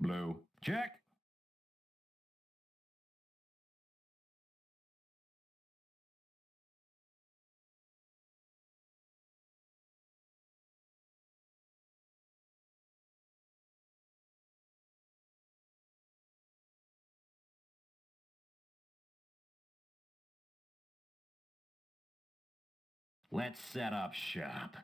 Blue. Check. Let's set up shop.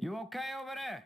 You okay over there?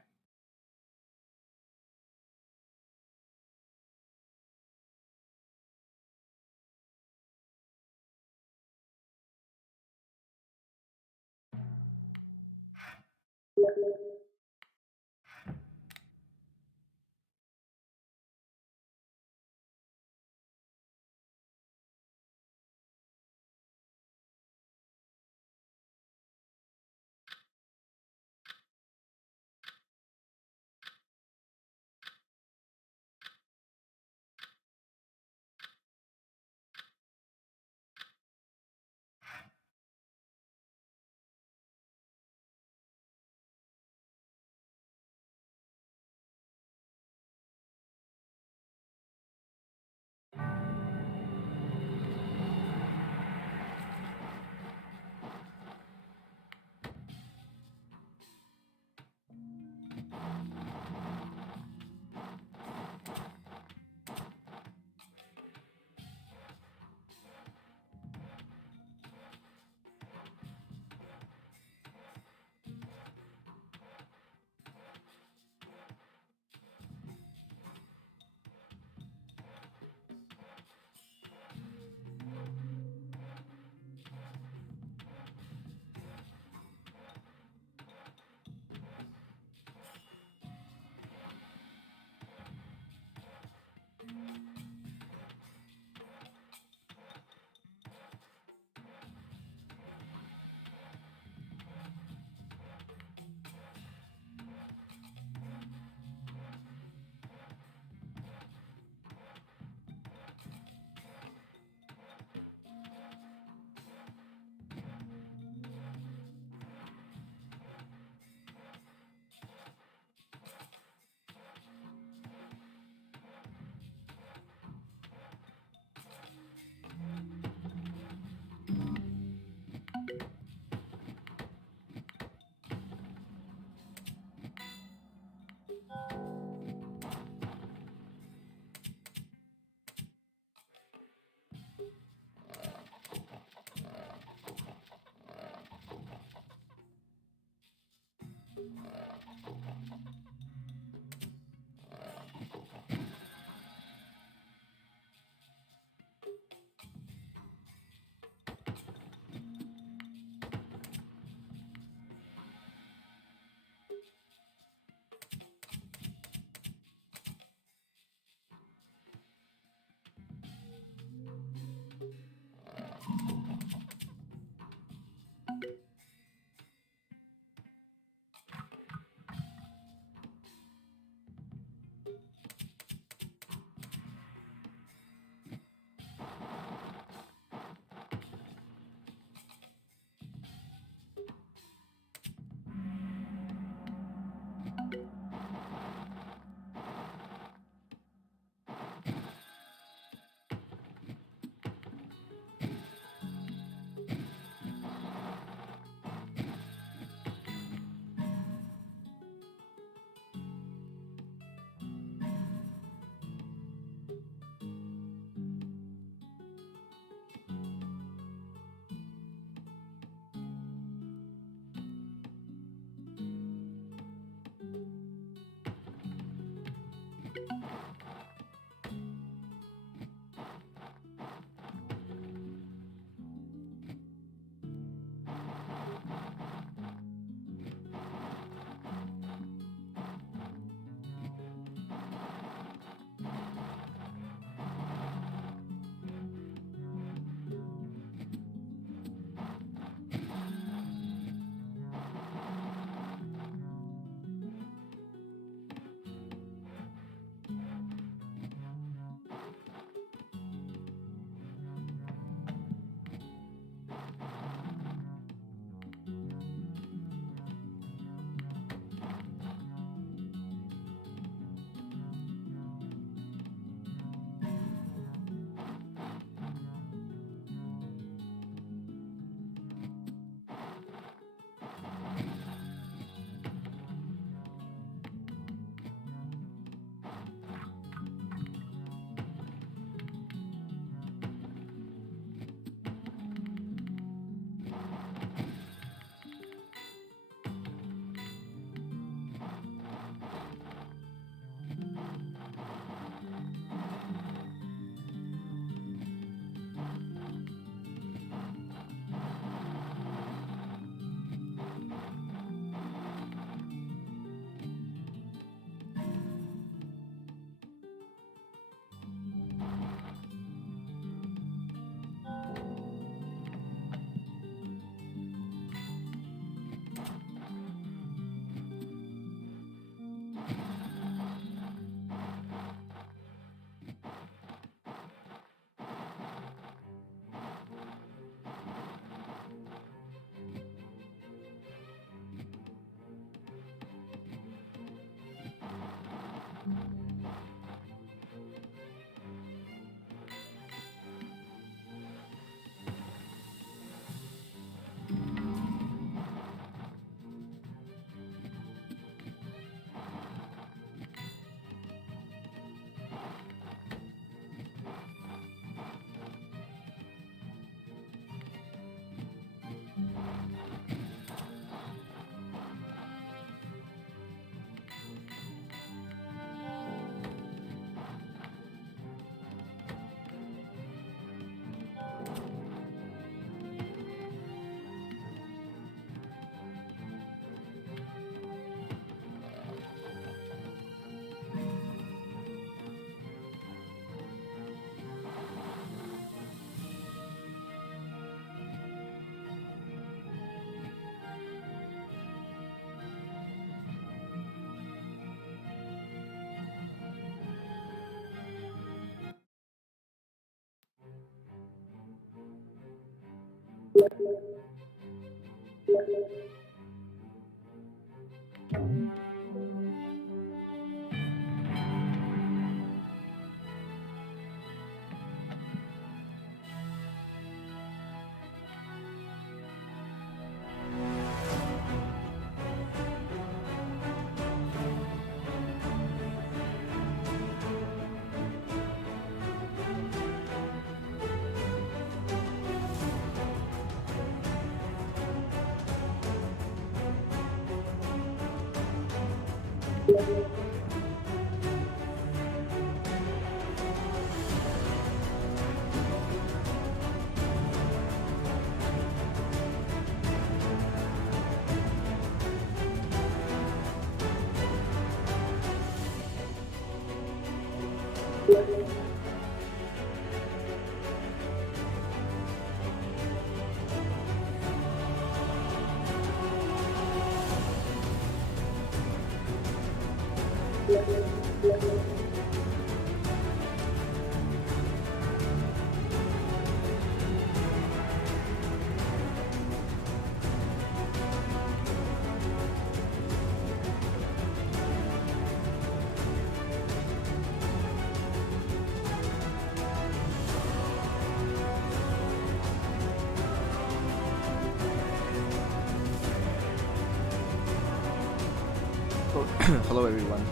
Hello everyone,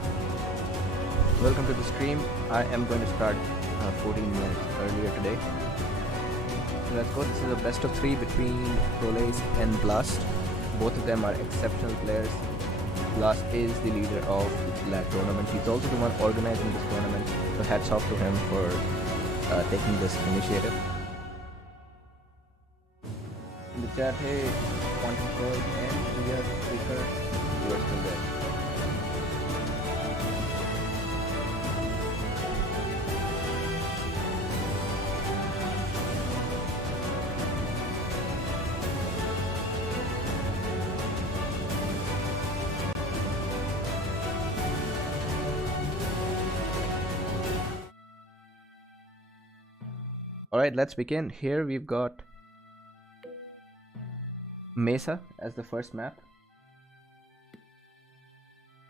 welcome to the stream. I am going to start 14 minutes earlier today. So let's go. This is a best of 3 between Prolaze and Blast. Both of them are exceptional players. Blast is the leader of the LAT tournament. He's also the one organizing this tournament, so hats off to him for taking this initiative. In the chat, hey, Quantum Code and Priya Speaker, you are still there. Alright, let's begin. Here we've got Mesa as the first map.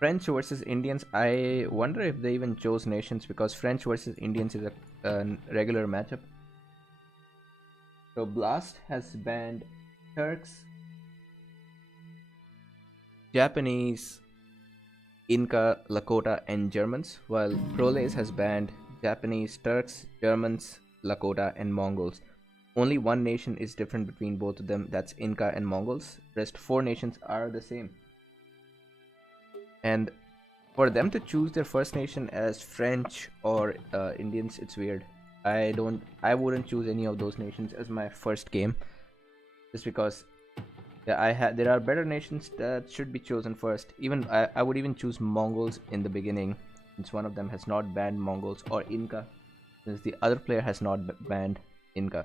French versus Indians. I wonder if they even chose nations, because French versus Indians is a regular matchup. So Blast has banned Turks, Japanese, Inca, Lakota and Germans, while Prolaze has banned Japanese, Turks, Germans, Lakota and Mongols. Only one nation is different between both of them, that's Inca and Mongols. Rest 4 nations are the same. And for them to choose their first nation as French or Indians, it's weird. I wouldn't choose any of those nations as my first game, just because there are better nations that should be chosen first. Even I would even choose Mongols in the beginning, since one of them has not banned Mongols, or Inca, since the other player has not banned Inca.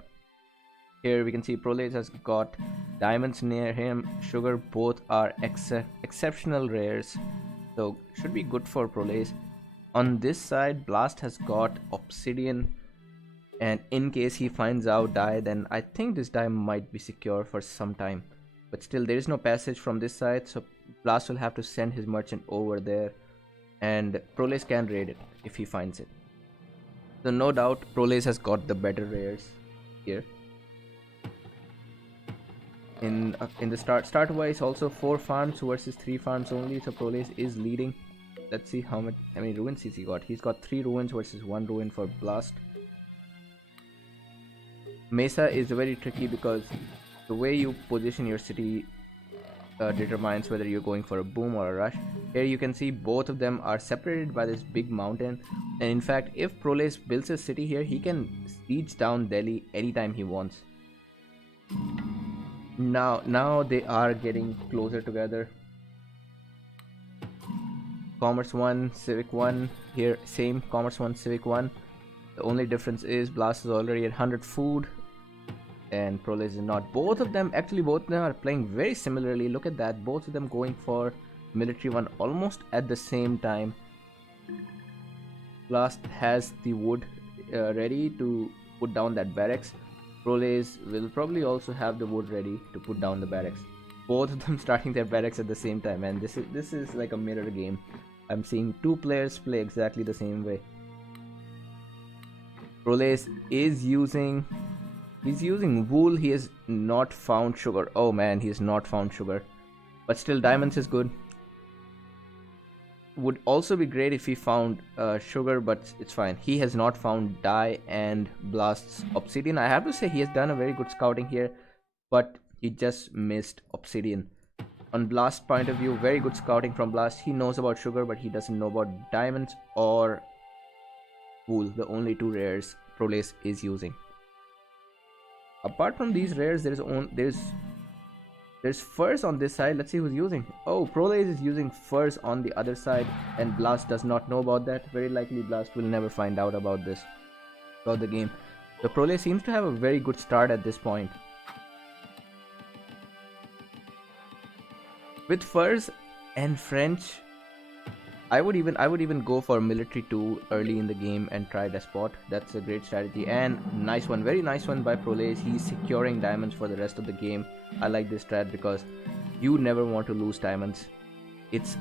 Here we can see Prolaze has got diamonds near him, sugar, both are exceptional rares, so should be good for Prolaze. On this side, Blast has got obsidian, and in case he finds out die, then I think this die might be secure for some time. But still, there is no passage from this side, so Blast will have to send his merchant over there, and Prolaze can raid it if he finds it. So no doubt Prolaze has got the better rares here. In the start wise, also 4 farms versus 3 farms only, so Prolaze is leading. Let's see how many ruins he got. He's got 3 ruins versus 1 ruin for Blast. Mesa is very tricky because the way you position your city determines whether you're going for a boom or a rush. Here you can see both of them are separated by this big mountain, and in fact if Prolaze builds a city here, he can siege down Delhi anytime he wants. Now they are getting closer together. Commerce 1, Civic 1, here same, Commerce 1, Civic 1. The only difference is Blast is already at 100 food and Prolaze is not. Both of them are playing very similarly. Look at that, both of them going for military 1 almost at the same time. Blast has the wood ready to put down that barracks. Prolaze will probably also have the wood ready to put down the barracks. Both of them starting their barracks at the same time, and this is like a mirror game. I'm seeing two players play exactly the same way. Prolaze is using wool. He has not found sugar. Oh man, he has not found sugar. But still, diamonds is good. Would also be great if he found sugar, but it's fine. He has not found dye and blasts obsidian. I have to say he has done a very good scouting here, but he just missed obsidian. On blast point of view, very good scouting from blast. He knows about sugar, but he doesn't know about diamonds or wool, the only two rares Prolaze is using. Apart from these rares, there's furs on this side. Let's see who's using. Oh, Prolaze is using furs on the other side, and Blast does not know about that. Very likely Blast will never find out about this, about the game. So Prolaze seems to have a very good start at this point. With furs and French, I would even go for military 2 early in the game and try despot. That's a great strategy, and nice one, very nice one by Prolaze. He's securing diamonds for the rest of the game. I like this strat because you never want to lose diamonds. It's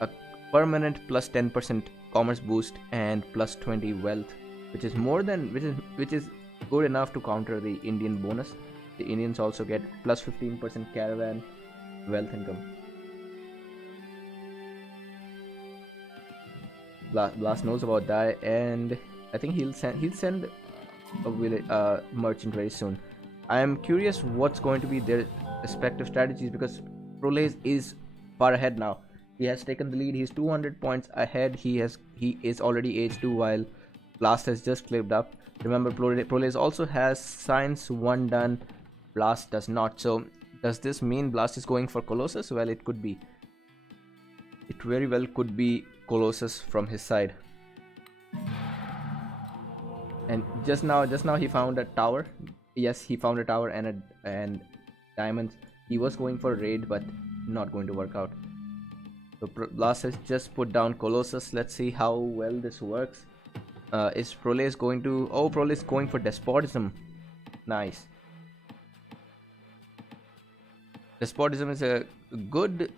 a permanent plus 10% commerce boost and plus 20 wealth, which is more than which is good enough to counter the Indian bonus. The Indians also get plus 15% caravan wealth income. Blast knows about dye, and I think he'll send a merchant very soon. I am curious what's going to be their respective strategies, because Prolaze is far ahead now. He has taken the lead. He's 200 points ahead. He is already age 2, while Blast has just clipped up. Remember, Prolaze also has science 1 done. Blast does not. So does this mean Blast is going for Colossus? Well, it could be. It very well could be Colossus from his side. And just now he found a tower. Yes, he found a tower and diamonds. He was going for a raid, but not going to work out. So Blast has just put down Colossus. Let's see how well this works. Is Prolaze going to... Oh, Prolaze going for despotism. Nice. Despotism is a good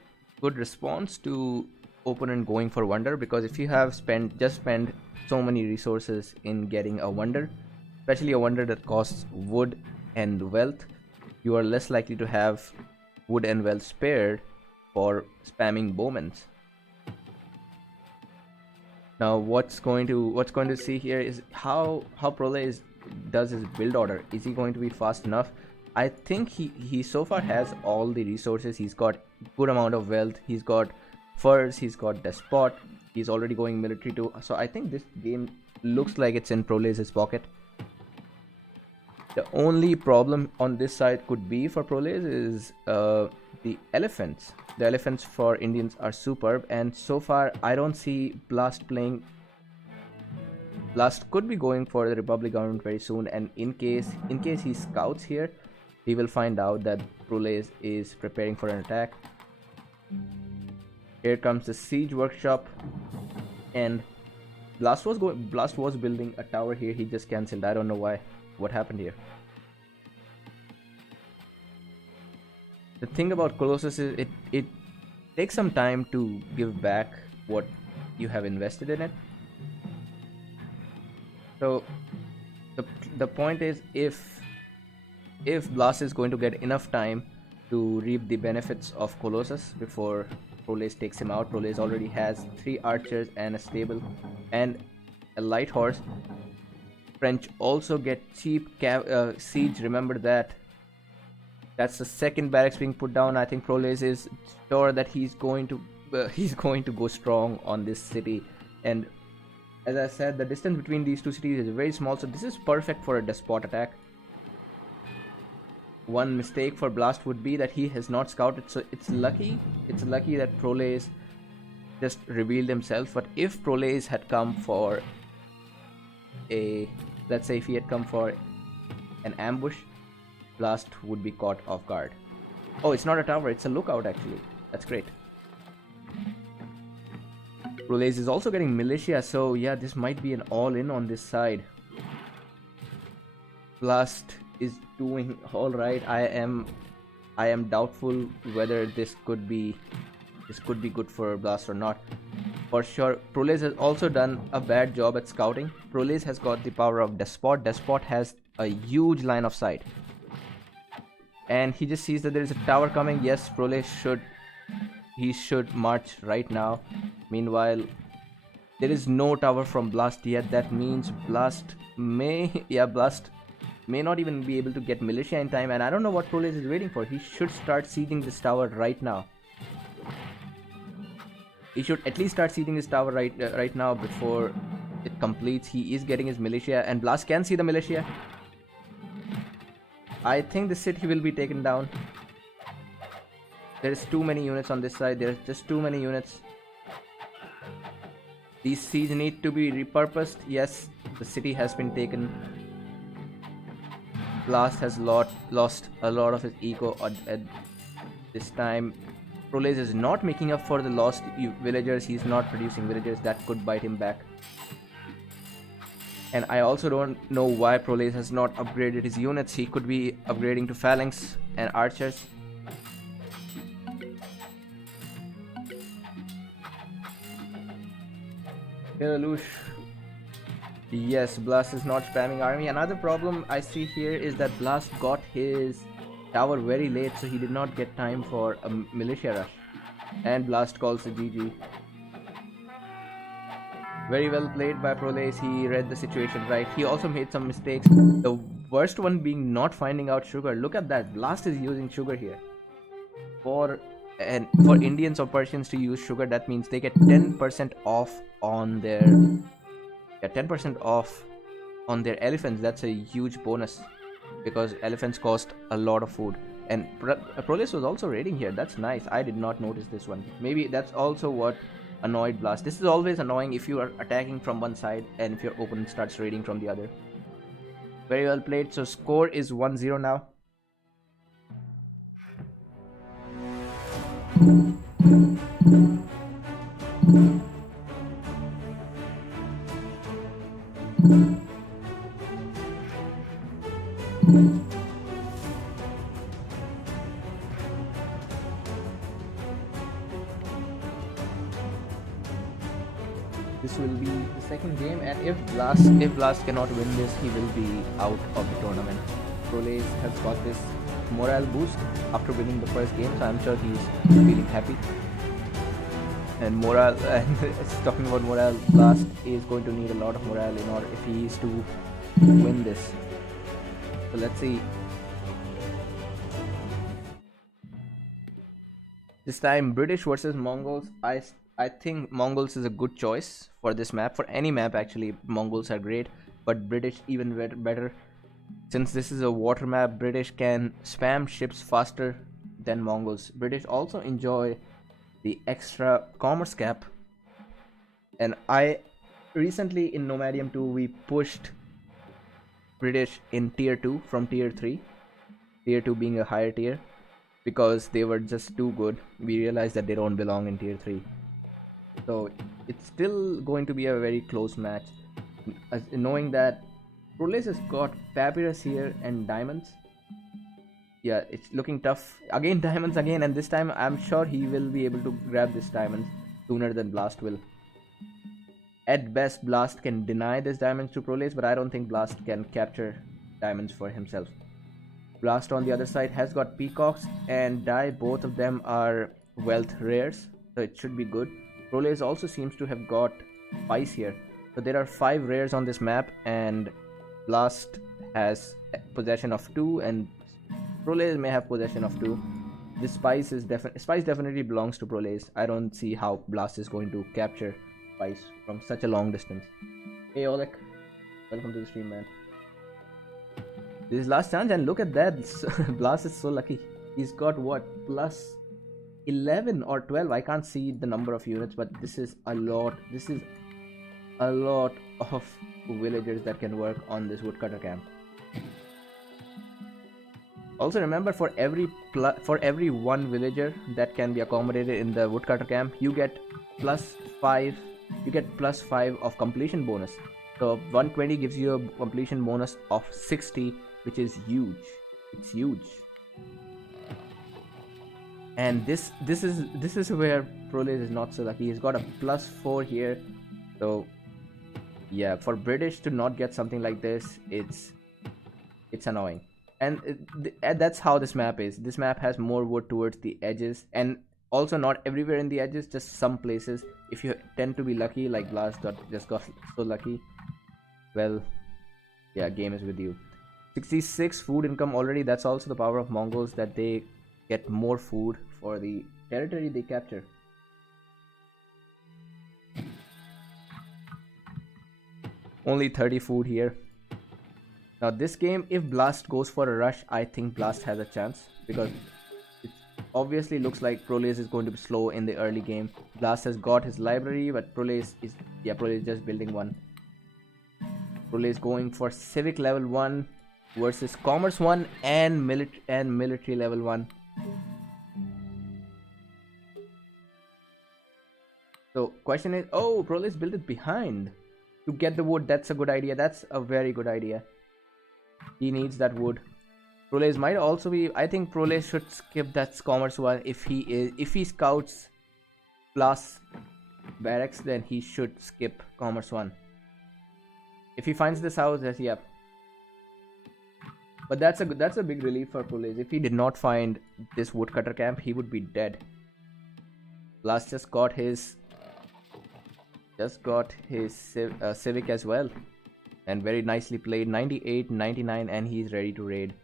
response to opponent going for wonder, because if you have spent so many resources in getting a wonder, especially a wonder that costs wood and wealth, you are less likely to have wood and wealth spared for spamming bowmen. Now what's going to see here is how Prolaze does his build order. Is he going to be fast enough? I think he so far has all the resources. He's got good amount of wealth. He's got furs. He's got despot. He's already going military too. So I think this game looks like it's in Prolaze's pocket. The only problem on this side could be for Prolaze is the elephants. The elephants for Indians are superb, and so far I don't see Blast playing. Blast could be going for the Republic government very soon, and in case he scouts here, he will find out that Prolaze is preparing for an attack. Here comes the siege workshop, and Blast was building a tower here. He just cancelled. I don't know why. What happened here? The thing about Colossus is it takes some time to give back what you have invested in it. So the point is, if Blast is going to get enough time to reap the benefits of Colossus before Prolaze takes him out. Prolaze already has 3 archers and a stable and a light horse. French also get cheap siege. Remember that. That's the second barracks being put down. I think Prolaze is sure that he's going to go strong on this city. And as I said, the distance between these two cities is very small, so this is perfect for a despot attack. One mistake for Blast would be that he has not scouted, so it's lucky that Prolaze just revealed himself. But if Prolaze had come for let's say if he had come for an ambush, Blast would be caught off guard. Oh, it's not a tower, it's a lookout actually. That's great. Prolaze is also getting militia, so yeah, this might be an all-in on this side. Blast is doing all right. I am doubtful whether this could be good for Blast or not. For sure, Prolaze has also done a bad job at scouting. Prolaze has got the power of Despot. Despot has a huge line of sight. And he just sees that there is a tower coming. Yes, Prolaze should march right now. Meanwhile, there is no tower from Blast yet. That means Blast may not even be able to get militia in time. And I don't know what Prolaze is waiting for. He should start sieging this tower right now. He should at least start sieging his tower right now before it completes. He is getting his militia, and Blast can see the militia. I think the city will be taken down. There's too many units on this side. There's just too many units. These siege need to be repurposed. Yes, the city has been taken. Blast has lost a lot of his eco at this time. Prolaze is not making up for the lost villagers. He's not producing villagers. That could bite him back. And I also don't know why Prolaze has not upgraded his units. He could be upgrading to phalanx and archers. Hilalush. Yes, Blast is not spamming army. Another problem I see here is that Blast got his tower very late, so he did not get time for a militia rush. And Blast calls the GG. Very well played by Prolaze. He read the situation right. He also made some mistakes. The worst one being not finding out sugar. Look at that. Blast is using sugar here. For Indians or Persians to use sugar, that means they get 10% off on their 10% off on their elephants. That's a huge bonus because elephants cost a lot of food. And Prolaze was also raiding here. That's nice. I did not notice this one. Maybe that's also what annoyed Blast. This is always annoying if you are attacking from one side and if your opponent starts raiding from the other. Very well played. So score is 1-0 now. This will be the second game, and if Blast cannot win this, he will be out of the tournament. Prolaze has got this morale boost after winning the first game, so I'm sure he's feeling happy. And morale, and talking about morale, Blast is going to need a lot of morale in order if he is to win this. So let's see. This time British versus Mongols. I think Mongols is a good choice for this map. For any map actually, Mongols are great, but British even better. Since this is a water map, British can spam ships faster than Mongols. British also enjoy the extra commerce cap. And I recently in Nomadium 2 we pushed British in tier 2 from tier 3. Tier 2 being a higher tier because they were just too good. We realized that they don't belong in tier 3. So it's still going to be a very close match. Knowing that Prolaze has got Papyrus here and diamonds. Yeah, it's looking tough. Again diamonds again, and this time I'm sure he will be able to grab this diamonds sooner than Blast will. At best, Blast can deny this diamonds to Prolaze, but I don't think Blast can capture diamonds for himself. Blast on the other side has got peacocks and dye. Both of them are wealth rares, so it should be good. Prolaze also seems to have got spice here. So there are 5 rares on this map, and Blast has possession of 2 and Prolaze may have possession of 2. This spice definitely belongs to Prolaze. I don't see how Blast is going to capture spice from such a long distance. Hey Oleg, welcome to the stream, man. This is last chance, and look at that. Blast is so lucky. He's got what, plus 11 or 12? I can't see the number of units, but this is a lot. This is a lot of villagers that can work on this woodcutter camp. Also remember, for every one villager that can be accommodated in the woodcutter camp, you get plus 5 of completion bonus. So 120 gives you a completion bonus of 60, which is huge. It's huge. And this is where Prolaze is not so lucky. He's got a +4 here. So yeah, for British to not get something like this, it's annoying. And that's how this map is. This map has more wood towards the edges, and also not everywhere in the edges, just some places. If you tend to be lucky, like Blast just got so lucky, well, yeah, game is with you. 66 food income already. That's also the power of Mongols, that they get more food for the territory they capture. Only 30 food here. Now this game, if Blast goes for a rush, I think Blast has a chance, because it obviously looks like Prolaze is going to be slow in the early game. Blast has got his library, but Prolaze is just building one. Prolaze going for Civic level 1 versus Commerce 1 and military level 1. So question is, oh, Prolaze built it behind to get the wood. That's a good idea. That's a very good idea. He needs that wood. Prolaze might also be. I think Prolaze should skip that Commerce 1 if he scouts plus barracks, then he should skip Commerce 1. If he finds this house, yes, yeah. But that's a big relief for Prolaze. If he did not find this woodcutter camp, he would be dead. Blast just got his Civic as well, and very nicely played. 98, 99, and he's ready to raid.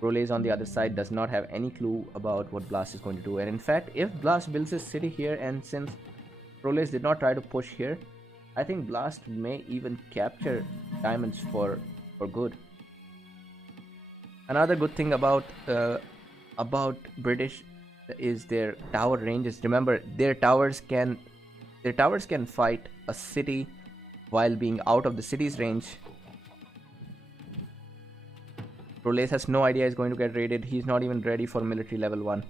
Prolaze on the other side does not have any clue about what Blast is going to do, and in fact, if Blast builds his city here, and since Prolaze did not try to push here, I think Blast may even capture diamonds for good. Another good thing about British is their tower ranges. Remember, their towers can fight a city while being out of the city's range. Prolaze has no idea he's going to get raided. He's not even ready for military level 1.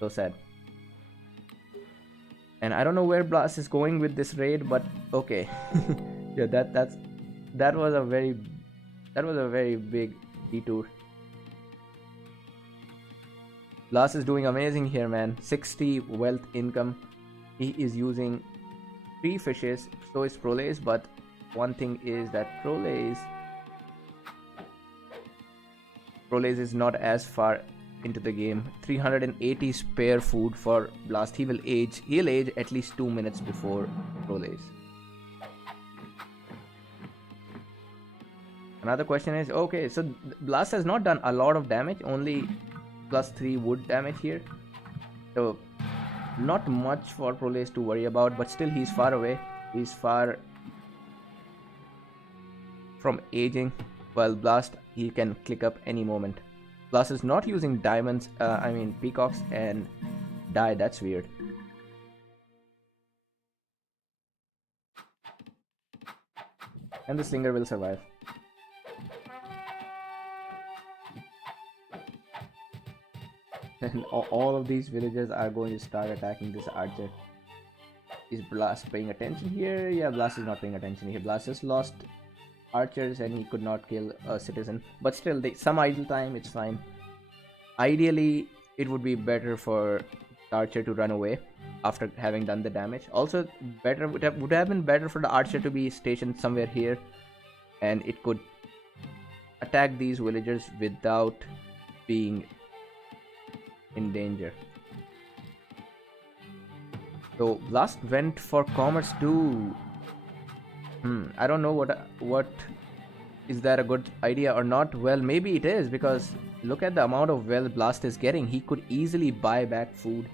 So sad. And I don't know where Blast is going with this raid, but okay. Yeah, that was a very big detour. Blast is doing amazing here, man. 60 wealth income. He is using 3 fishes, so is Prolaze, but one thing is that Prolaze is not as far into the game. 380 spare food for Blast. He'll age at least 2 minutes before Prolaze. Another question is, okay, so Blast has not done a lot of damage, only +3 wood damage here, so not much for Prolaze to worry about, but still he's far away. He's far from aging, while Blast, he can click up any moment. Blast is not using diamonds, peacocks and dye. That's weird. And the slinger will survive. And all of these villagers are going to start attacking this archer. Is Blast paying attention here? Yeah, Blast is not paying attention here. Blast just lost archers and he could not kill a citizen. But still, some idle time, it's fine. Ideally, it would be better for the archer to run away after having done the damage. Also, would have been better for the archer to be stationed somewhere here, and it could attack these villagers without being in danger. So Blast went for Commerce 2. I don't know what is that a good idea or not. Well, maybe it is, because look at the amount of wealth Blast is getting. He could easily buy back food.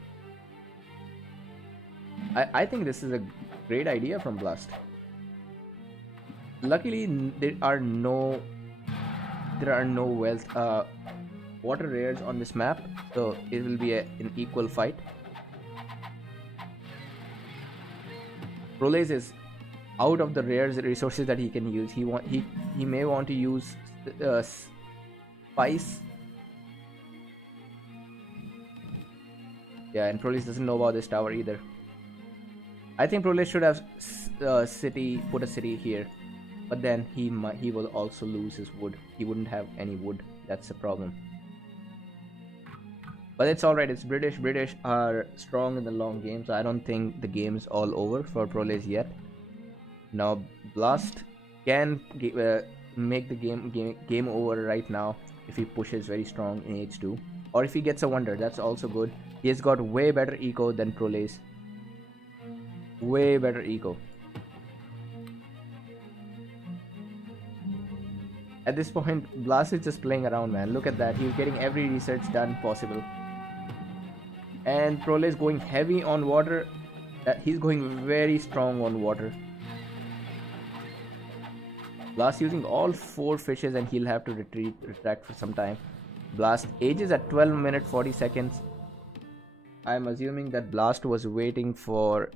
I think this is a great idea from Blast. Luckily, there are no wealth water rares on this map, so it will be an equal fight. Prolaze is out of the rare resources that he can use. He may want to use spice. Yeah, and Prolaze doesn't know about this tower either. I think Prolaze should have put a city here. but then he will also lose his wood. He wouldn't have any wood. That's the problem. But it's alright, it's British. British are strong in the long game, so I don't think the game's all over for Prolaze yet. Now Blast can make the game over right now if he pushes very strong in H2. Or if he gets a wonder, that's also good. He has got way better eco than Prolaze. Way better eco. At this point, Blast is just playing around, man. Look at that. He's getting every research done possible. And Prolaze going heavy on water. He's going very strong on water. Blast using all 4 fishes and he'll have to retract for some time. Blast ages at 12 minutes 40 seconds. I'm assuming that Blast was waiting for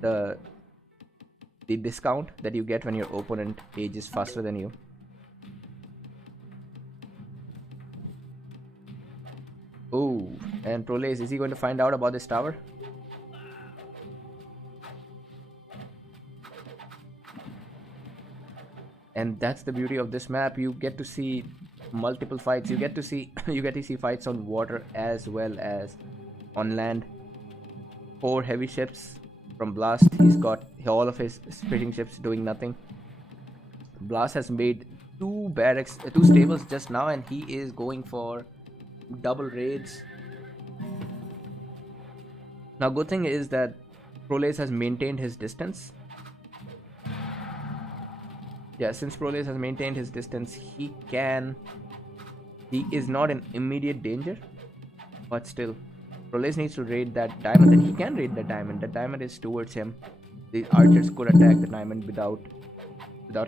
the discount that you get when your opponent ages faster than you. Oh, and Prolaze, is he going to find out about this tower? And that's the beauty of this map. You get to see multiple fights. You get to see fights on water as well as on land. 4 heavy ships from Blast. He's got all of his fishing ships doing nothing. Blast has made 2 barracks, 2 stables just now, and he is going for double raids. Now good thing is that Prolaze has maintained his distance. Yeah, since Prolaze has maintained his distance, he is not in immediate danger, but still Prolaze needs to raid that diamond, and he can raid the diamond. The diamond is towards him. The archers could attack the diamond without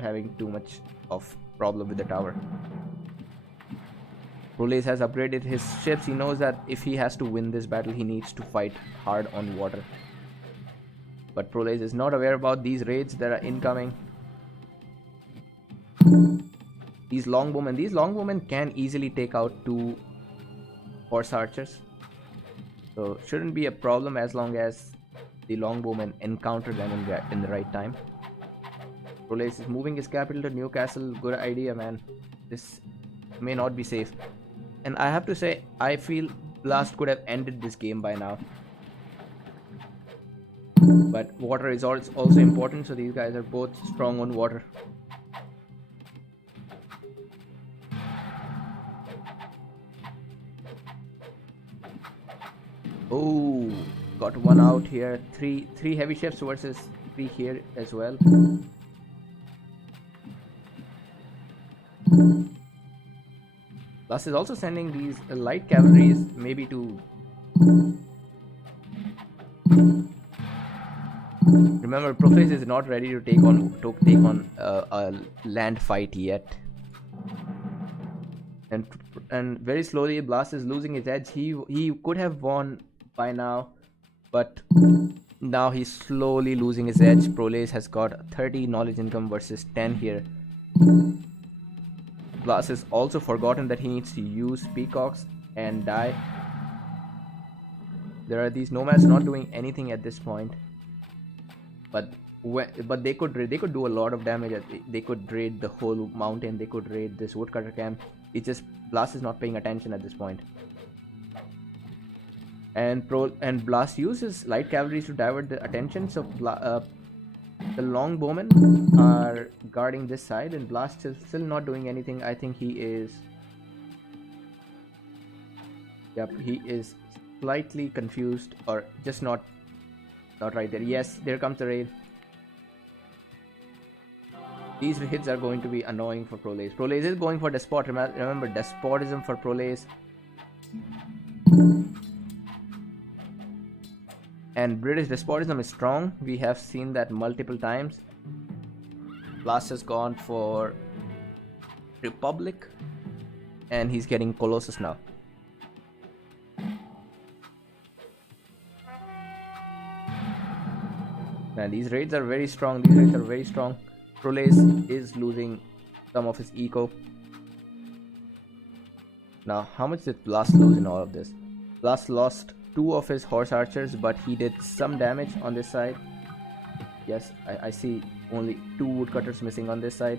having too much of problem with the tower. Prolaze has upgraded his ships. He knows that if he has to win this battle, he needs to fight hard on water. But Prolaze is not aware about these raids that are incoming. These longbowmen can easily take out 2 horse archers. So shouldn't be a problem as long as the longbowmen encounter them in the right time. Prolaze is moving his capital to Newcastle. Good idea, man. This may not be safe. And I have to say, I feel Blast could have ended this game by now. But water is also important, so these guys are both strong on water. Oh, got 1 out here. Three heavy ships versus 3 here as well. Blast is also sending these light cavalries maybe to... Remember, Prolaze is not ready to take on a land fight yet. And very slowly Blast is losing his edge. He could have won by now, but now he's slowly losing his edge. Prolaze has got 30 knowledge income versus 10 here. Blast has also forgotten that he needs to use peacocks and die. There are these nomads not doing anything at this point, but they could do a lot of damage. They could raid the whole mountain. They could raid this woodcutter camp. It's just Blast is not paying attention at this point. And Blast uses light cavalry to divert the attention. So the longbowmen are guarding this side, and Blast is still not doing anything. I think he is... Yep, he is slightly confused, or just not right there. Yes, there comes the raid. These hits are going to be annoying for Prolaze. Prolaze is going for Despot. Remember, despotism for Prolaze. And British despotism is strong. We have seen that multiple times. Blast has gone for Republic, and he's getting Colossus now. Man, these raids are very strong. Prolaze is losing some of his eco. Now, how much did Blast lose in all of this? Blast lost 2 of his horse archers, but he did some damage on this side. Yes, I see only 2 woodcutters missing on this side.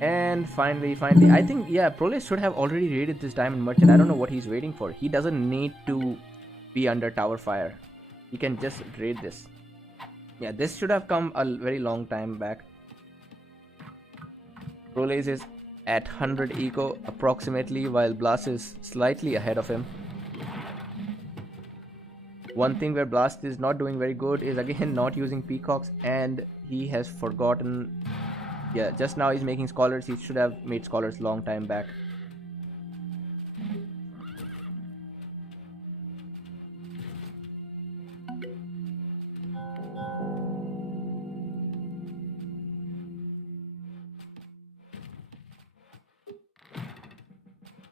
And finally, I think, yeah, Prolaze should have already raided this diamond merchant. I don't know what he's waiting for. He doesn't need to be under tower fire. He can just raid this. Yeah, this should have come a very long time back. Prolaze is at 100 eco approximately, while Blast is slightly ahead of him. One thing where Blast is not doing very good is again not using peacocks, and he has forgotten. Yeah, just now he's making scholars. He should have made scholars long time back.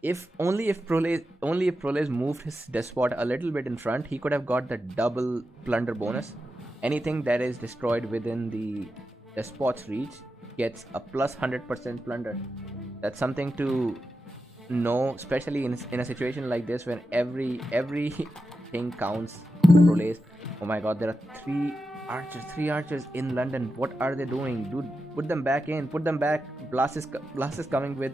If Prolaze moved his despot a little bit in front, he could have got the double plunder bonus. Anything that is destroyed within the despot's reach gets a plus 100% plunder. That's something to know, especially in a situation like this when every thing counts. Prolaze. Oh my god, there are three archers in London. What are they doing? Dude, put them back in. Put them back. Blast is coming with.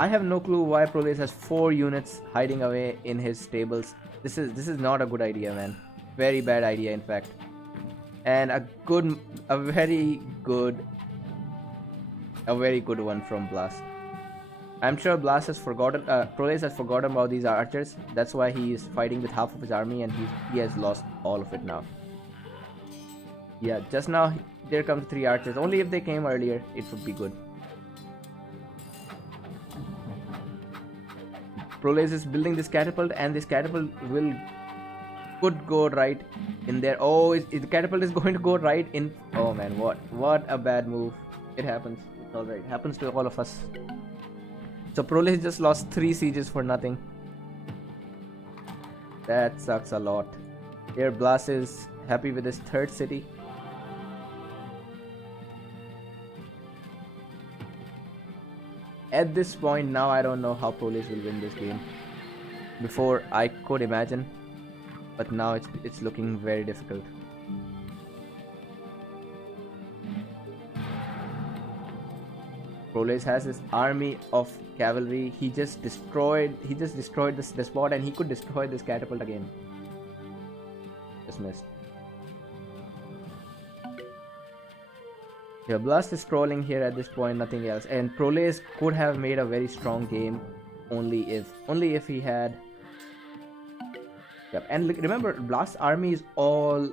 I have no clue why Prolaze has 4 units hiding away in his stables. This is not a good idea, man. Very bad idea, in fact. And a very good one from Blast. I'm sure Blast has forgotten. Prolaze has forgotten about these archers. That's why he is fighting with half of his army, and he has lost all of it now. Yeah, just now there comes 3 archers. Only if they came earlier, it would be good. Prolaze is building this catapult, and this catapult could go right in there. Oh, the catapult is going to go right in. Oh man, what a bad move. It happens. It's alright. It happens to all of us. So Prolaze just lost 3 sieges for nothing. That sucks a lot. Here Blast is happy with his 3rd city. At this point now, I don't know how Prolaze will win this game. Before I could imagine, but now it's looking very difficult. Prolaze has this army of cavalry. He just destroyed this despot, and he could destroy this catapult again. Just missed. Yeah, Blast is trolling here at this point, nothing else. And Prolaze could have made a very strong game only if he had. Yep, and remember, Blast's army is all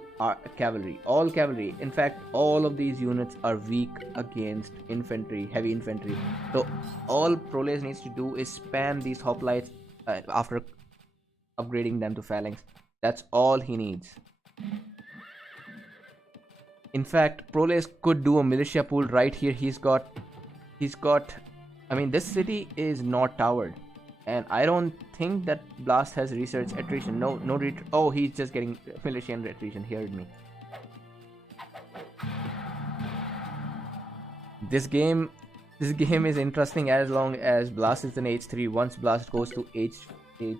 cavalry. All cavalry. In fact, all of these units are weak against infantry, heavy infantry. So all Prolaze needs to do is spam these hoplites after upgrading them to phalanx. That's all he needs. In fact, Prolaze could do a militia pool right here. He's got. I mean, this city is not towered, and I don't think that Blast has research attrition. No, oh, he's just getting militia and attrition. He heard me. This game is interesting as long as Blast is in H3. Once Blast goes to H2.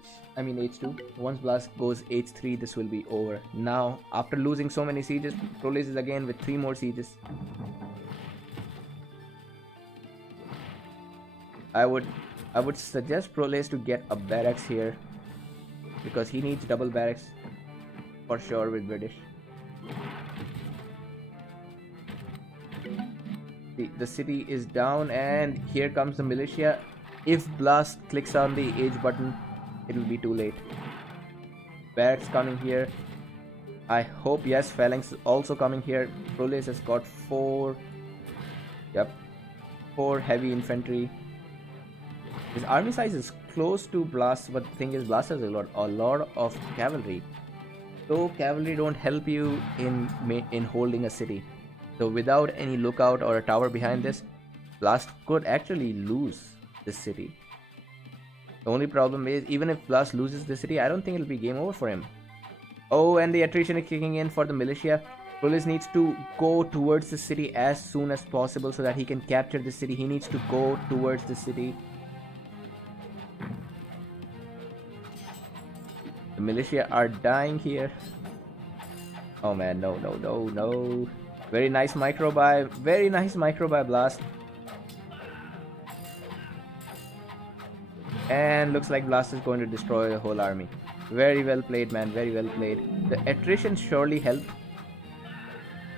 Once Blast goes H3, this will be over. Now, after losing so many sieges, Prolaze is again with 3 more sieges. I would suggest Prolaze to get a barracks here, because he needs double barracks for sure with British. The city is down, and here comes the militia. If Blast clicks on the H button, it will be too late. Barracks coming here. I hope, yes, phalanx also coming here. Prolaze has got 4 heavy infantry. His army size is close to Blast, but the thing is, Blast has a lot of cavalry. So cavalry don't help you in holding a city. So without any lookout or a tower behind this, Blast could actually lose this city. The only problem is, even if Blast loses the city, I don't think it'll be game over for him. Oh, and the attrition is kicking in for the militia. Prolaze needs to go towards the city as soon as possible so that he can capture the city. He needs to go towards the city. The militia are dying here. Oh man, no, no, no, no. Very nice micro buy. Very nice micro buy blast. And looks like Blast is going to destroy the whole army. Very well played, man. Very well played. The attrition surely helped.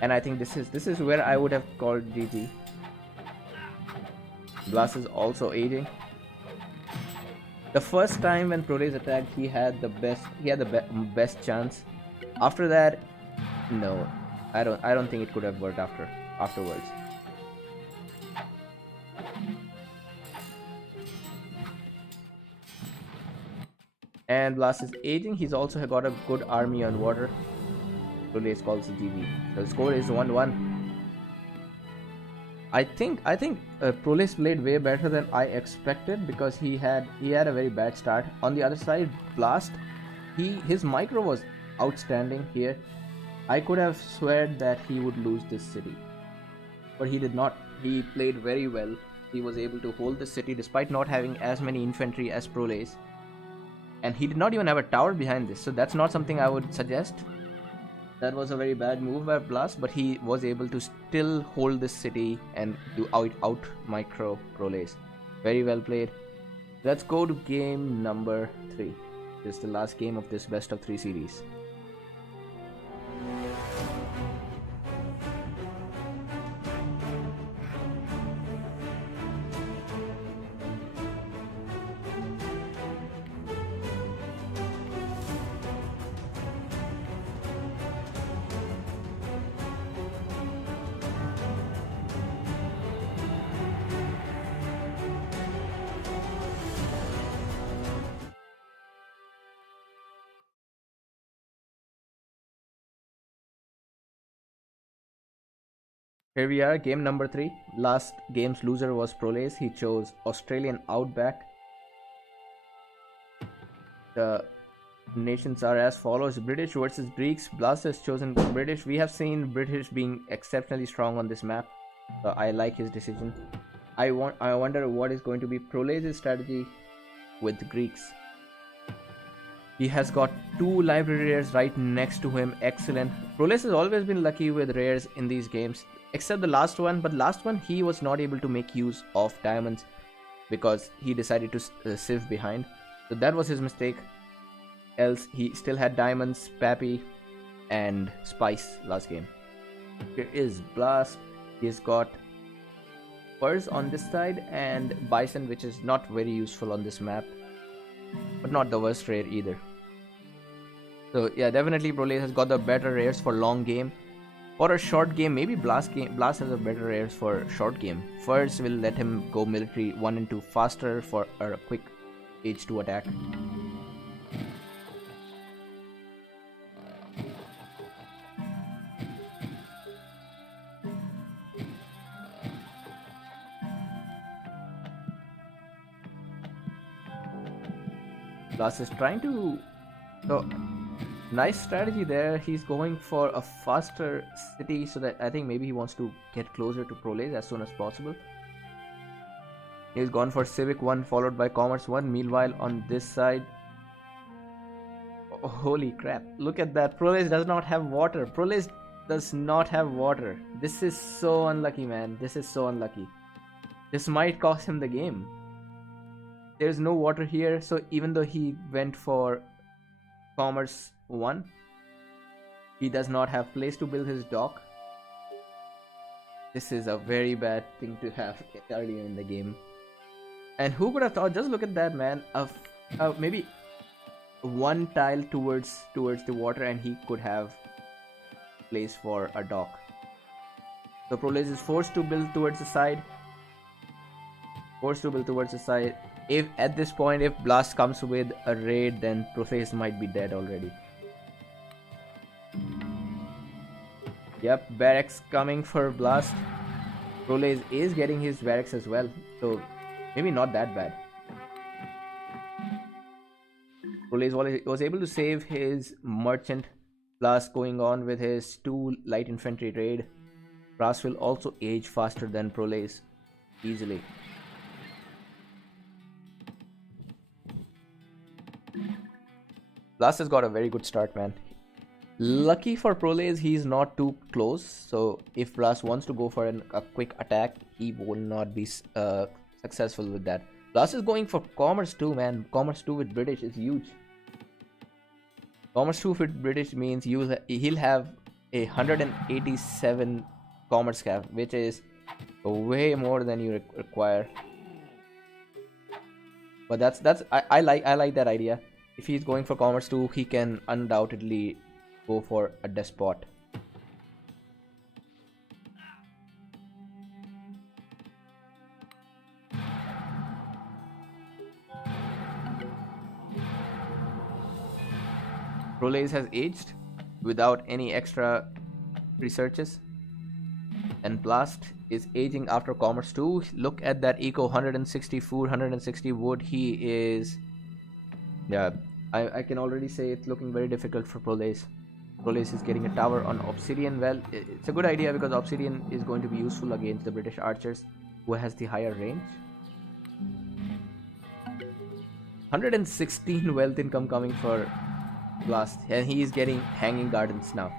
And I think this is where I would have called GG. Blast is also aging. The first time when Prolaze attacked, he had the best chance. After that, no, I don't think it could have worked afterwards. And Blast is aging. He's also got a good army on water. Prolaze calls it GG. The score is 1-1. I think Prolaze played way better than I expected because he had a very bad start. On the other side, Blast, his micro was outstanding here. I could have sweared that he would lose this city, but he did not. He played very well. He was able to hold the city despite not having as many infantry as Prolaze, and he did not even have a tower behind this. So that's not something I would suggest. That was a very bad move by Blast, but he was able to still hold this city and do out micro Prolaze. Very well played. Let's go to game number 3. This is the last game of this best of 3 series. Here we are, game number 3. Last game's loser was Prolaze. He chose Australian Outback. The nations are as follows: British versus Greeks. Blast has chosen British. We have seen British being exceptionally strong on this map. So I like his decision. I wonder what is going to be Prolaze's strategy with Greeks. He has got 2 library rares right next to him. Excellent. Prolaze has always been lucky with rares in these games, except the last one. But last one he was not able to make use of diamonds because he decided to sieve behind. So that was his mistake. Else he still had diamonds, Pappy, and Spice last game. Here is Blast. He's got Furs on this side and Bison, which is not very useful on this map, but not the worst rare either. So yeah, definitely Prolaze has got the better rares for long game. For a short game, maybe Blast has a better rares for short game. Furs will let him go military 1 and 2 faster for a quick H2 attack. Blast is trying to... So, nice strategy there. He's going for a faster city so that I think maybe he wants to get closer to Prolaze as soon as possible. He's gone for Civic 1 followed by Commerce 1. Meanwhile, on this side... Oh, holy crap. Look at that. Prolaze does not have water. Prolaze does not have water. This is so unlucky, man. This is so unlucky. This might cost him the game. There's no water here, so even though he went for Commerce 1, he does not have place to build his dock. This is a very bad thing to have earlier in the game. And who could have thought, just look at that, man, maybe 1 tile towards the water and he could have place for a dock. So Prolaze is forced to build towards the side. If at this point, if Blast comes with a raid, then Prolaze might be dead already. Yep, barracks coming for Blast. Prolaze is getting his barracks as well, so maybe not that bad. Prolaze was able to save his merchant. Blast going on with his 2 light infantry raid. Blast will also age faster than Prolaze easily. Blast has got a very good start, man. Lucky for Prolaze, he's not too close. So if Blast wants to go for a quick attack, he will not be successful with that. Blast is going for Commerce 2, man. Commerce 2 with British is huge. Commerce 2 with British means he'll have a 187 Commerce cap, which is way more than you require. But I like that idea. If he's going for Commerce 2, he can undoubtedly go for a Despot. Prolaze has aged without any extra researches, and Blast is aging after Commerce 2. Look at that eco, 160 food, 160 wood. He is, yeah, I can already say it's looking very difficult for Prolaze. Prolaze is getting a tower on Obsidian. Well, it's a good idea because Obsidian is going to be useful against the British archers who has the higher range. 116 wealth income coming for Blast, and he is getting Hanging Gardens now.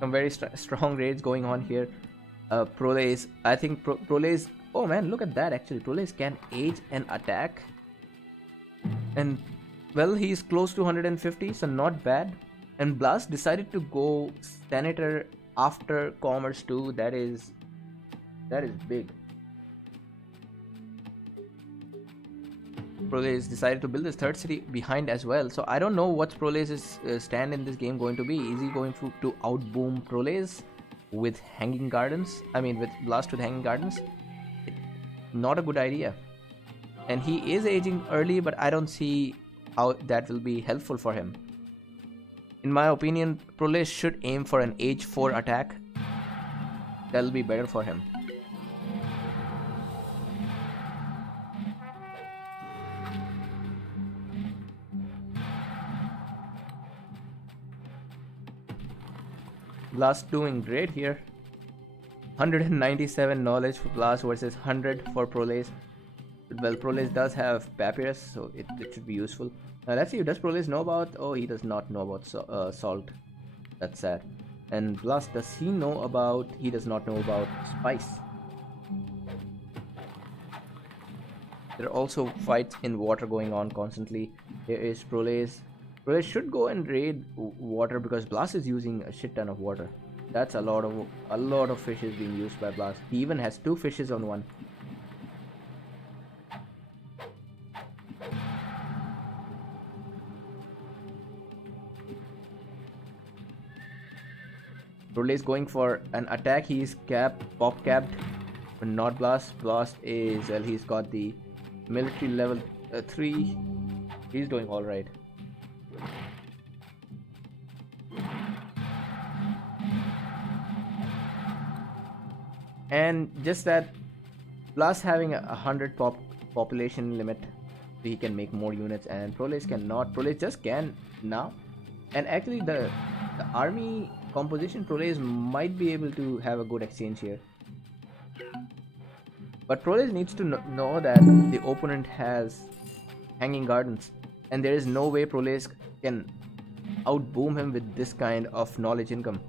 Some very strong raids going on here. Prolaze, I think Prolaze, oh man, look at that actually. Prolaze can age and attack. And well, he's close to 150, so not bad. And Blast decided to go Senator after Commerce 2. That is big. Prolaze decided to build his third city behind as well. So I don't know what's Prolaze's stand in this game going to be. Is he going to outboom Prolaze with Hanging Gardens? I mean with Blast with Hanging Gardens? Not a good idea. And he is aging early, but I don't see how that will be helpful for him. In my opinion, Prolaze should aim for an age 4 attack. That'll be better for him. Blast doing great here. 197 knowledge for Blast versus 100 for Prolaze. Well, Prolaze does have Papyrus, so it should be useful. Now let's see, does Prolaze know about... Oh, he does not know about Salt. That's sad. And Blast, does he know about... He does not know about Spice. There are also fights in water going on constantly. Here is Prolaze. Prolaze should go and raid water because Blast is using a shit ton of water. That's a lot of fishes being used by Blast. He even has 2 fishes on one. Prolaze going for an attack. He is pop capped, but not Blast. Blast is, well, he's got the military level 3. He's doing alright. And just that Blast having a 100 population limit, so he can make more units, and Prolaze cannot. Prolaze just can now. And actually the army composition, Prolaze might be able to have a good exchange here. But Prolaze needs to know that the opponent has Hanging Gardens, and there is no way Prolaze can outboom him with this kind of knowledge income.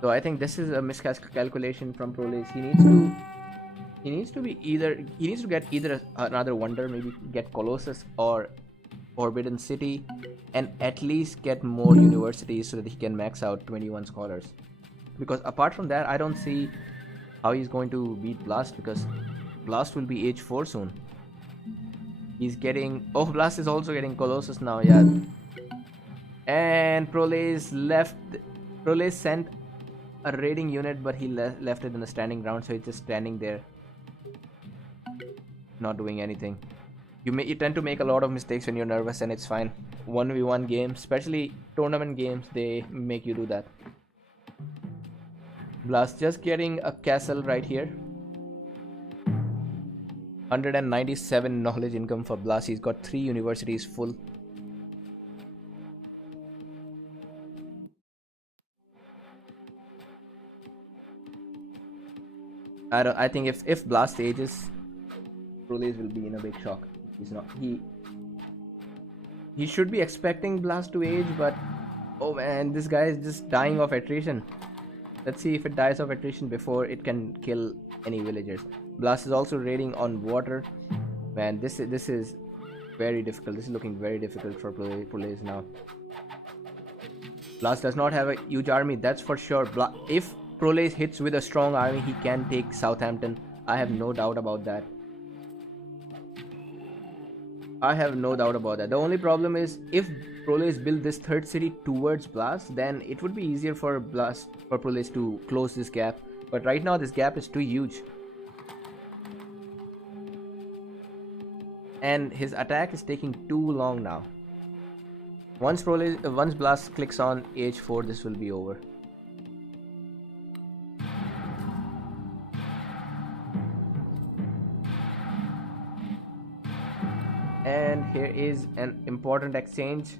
So I think this is a miscalculation from Prolaze. He needs to get either another wonder, maybe get Colossus or Forbidden City, and at least get more universities so that he can max out 21 scholars. Because apart from that, I don't see how he's going to beat Blast, because Blast will be age 4 soon. He's getting... Oh, Blast is also getting Colossus now, yeah. And Prolaze sent a raiding unit, but he left it in the standing ground, so he's just standing there, not doing anything. You tend to make a lot of mistakes when you're nervous, and it's fine. 1v1 games, especially tournament games, they make you do that. Blast just getting a castle right here. 197 knowledge income for Blast. He's got 3 universities full. I think if Blast ages, Prolaze will be in a big shock. He's not. He should be expecting Blast to age, but oh man, this guy is just dying of attrition. Let's see if it dies of attrition before it can kill any villagers. Blast is also raiding on water. Man, this is very difficult. This is looking very difficult for Prolaze now. Blast does not have a huge army, that's for sure. If Prolaze hits with a strong army, he can take Southampton. I have no doubt about that. The only problem is if Prolaze build this third city towards Blast, then it would be easier for Prolaze to close this gap. But right now this gap is too huge. And his attack is taking too long now. Once Blast clicks on H4, this will be over. And here is an important exchange.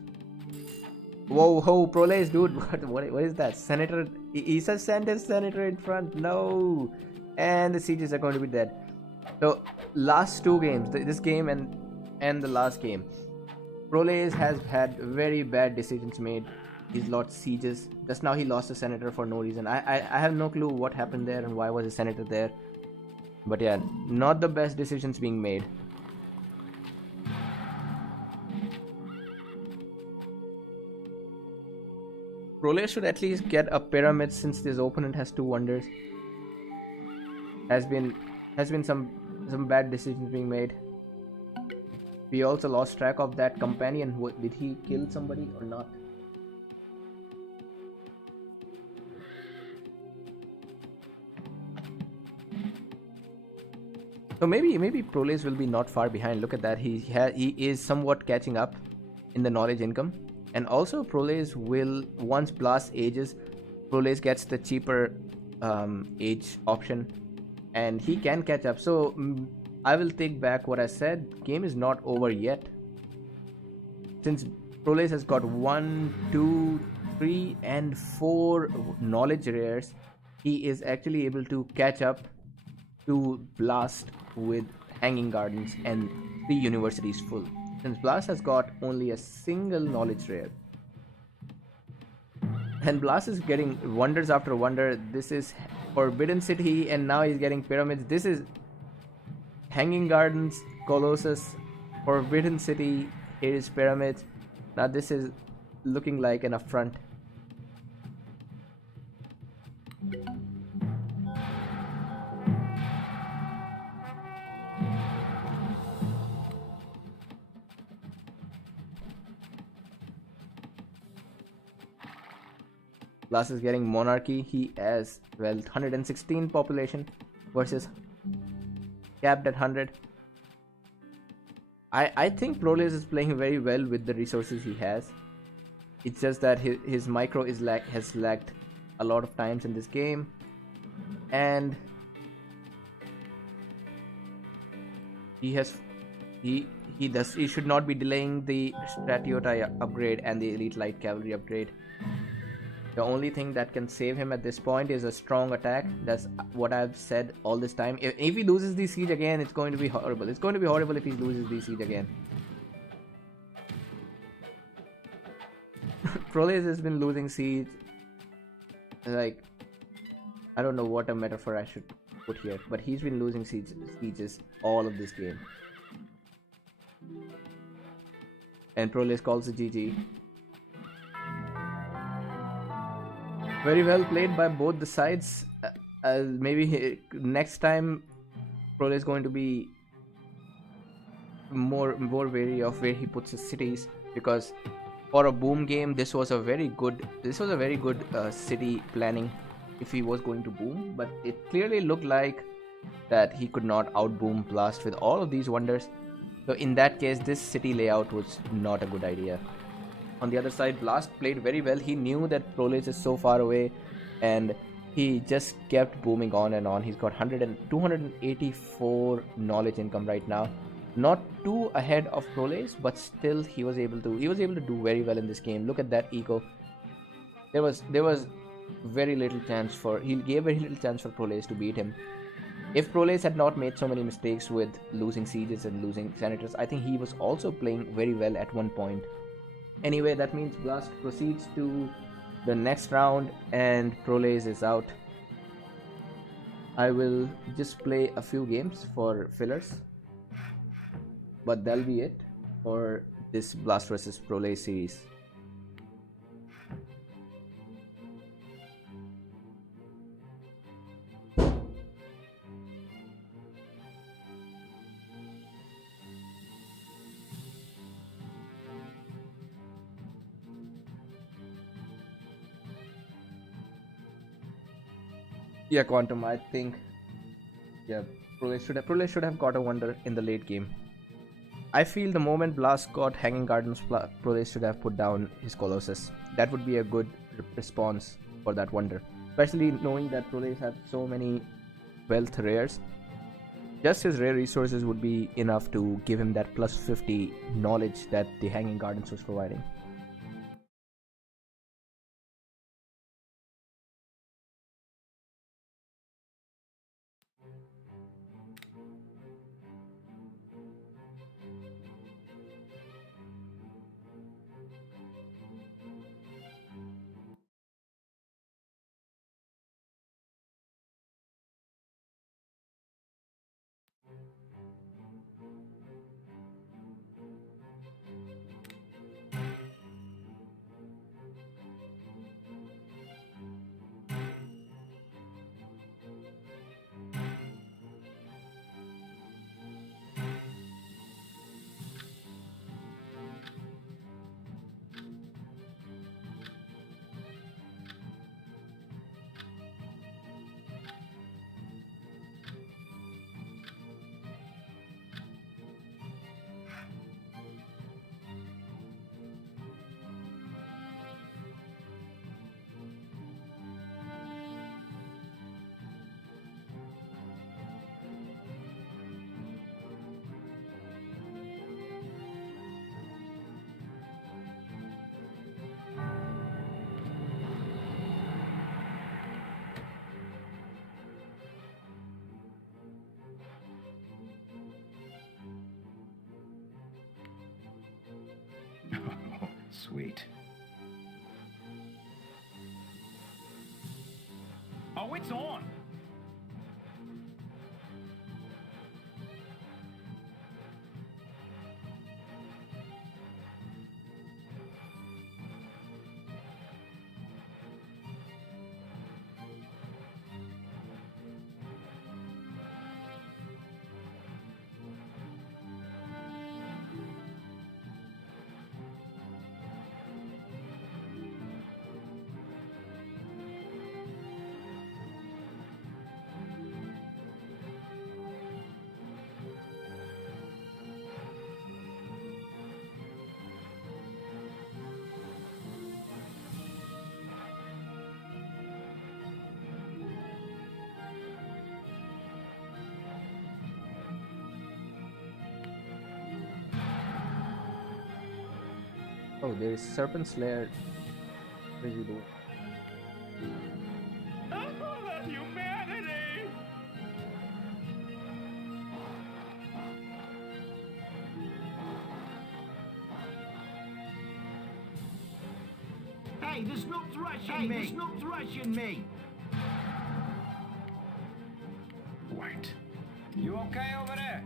Whoa, Prolaze, dude, what is that? Senator, he says send his senator in front. No, and the sieges are going to be dead. So last two games, this game and the last game, Prolaze has had very bad decisions made. He's lost sieges. Just now he lost a senator for no reason. I have no clue what happened there and why was the senator there. But yeah, not the best decisions being made. Prolaze should at least get a pyramid since this opponent has two wonders. Has been some bad decisions being made. We also lost track of that companion. Did he kill somebody or not? So maybe Prolaze will be not far behind. Look at that. He is somewhat catching up in the knowledge income. And also Prolaze will, once Blast ages, Prolaze gets the cheaper age option and he can catch up. So I will take back what I said. Game is not over yet. Since Prolaze has got 1, 2, 3 and 4 knowledge rares, he is actually able to catch up to Blast with Hanging Gardens and 3 universities full. Since Blast has got only a single knowledge rare. And Blast is getting wonders after wonder. This is Forbidden City and now he's getting pyramids. This is Hanging Gardens, Colossus, Forbidden City, here is pyramids. Now this is looking like an affront. Blast is getting monarchy. He has 116 population versus capped at 100. I think Prolaze is playing very well with the resources he has. It's just that his micro has lagged a lot of times in this game, and he should not be delaying the Stratiota upgrade and the Elite Light Cavalry upgrade. The only thing that can save him at this point is a strong attack. That's what I've said all this time. If he loses the siege again, it's going to be horrible. It's going to be horrible if he loses the siege again. Prolaze has been losing siege. Like, I don't know what a metaphor I should put here, but he's been losing sieges all of this game. And Prolaze calls it GG. Very well played by both the sides. Maybe next time Prolaze is going to be more wary of where he puts his cities, because for a boom game this was a very good city planning if he was going to boom, but it clearly looked like that he could not outboom Blast with all of these wonders. So in that case this city layout was not a good idea. On the other side, Blast played very well. He knew that Prolaze is so far away and he just kept booming on and on. He's got 284 knowledge income right now. Not too ahead of Prolaze, but still he was able to do very well in this game. Look at that eco. There was very little chance for Prolaze to beat him. If Prolaze had not made so many mistakes with losing sieges and losing senators, I think he was also playing very well at one point. Anyway, that means Blast proceeds to the next round and Prolaze is out. I will just play a few games for fillers, but that'll be it for this Blast vs Prolaze series. Yeah, Quantum, I think yeah, Prolaze should have got a wonder in the late game. I feel the moment Blast got Hanging Gardens, Prolaze should have put down his Colossus. That would be a good response for that wonder. Especially knowing that Prolaze had so many wealth rares. Just his rare resources would be enough to give him that plus 50 knowledge that the Hanging Gardens was providing. Sweet. Oh, it's on! Oh, there is Serpent Slayer. What is he doing? Oh, humanity! Hey, the snoop's rushing me! The snoop's rushing me! Wait. You okay over there?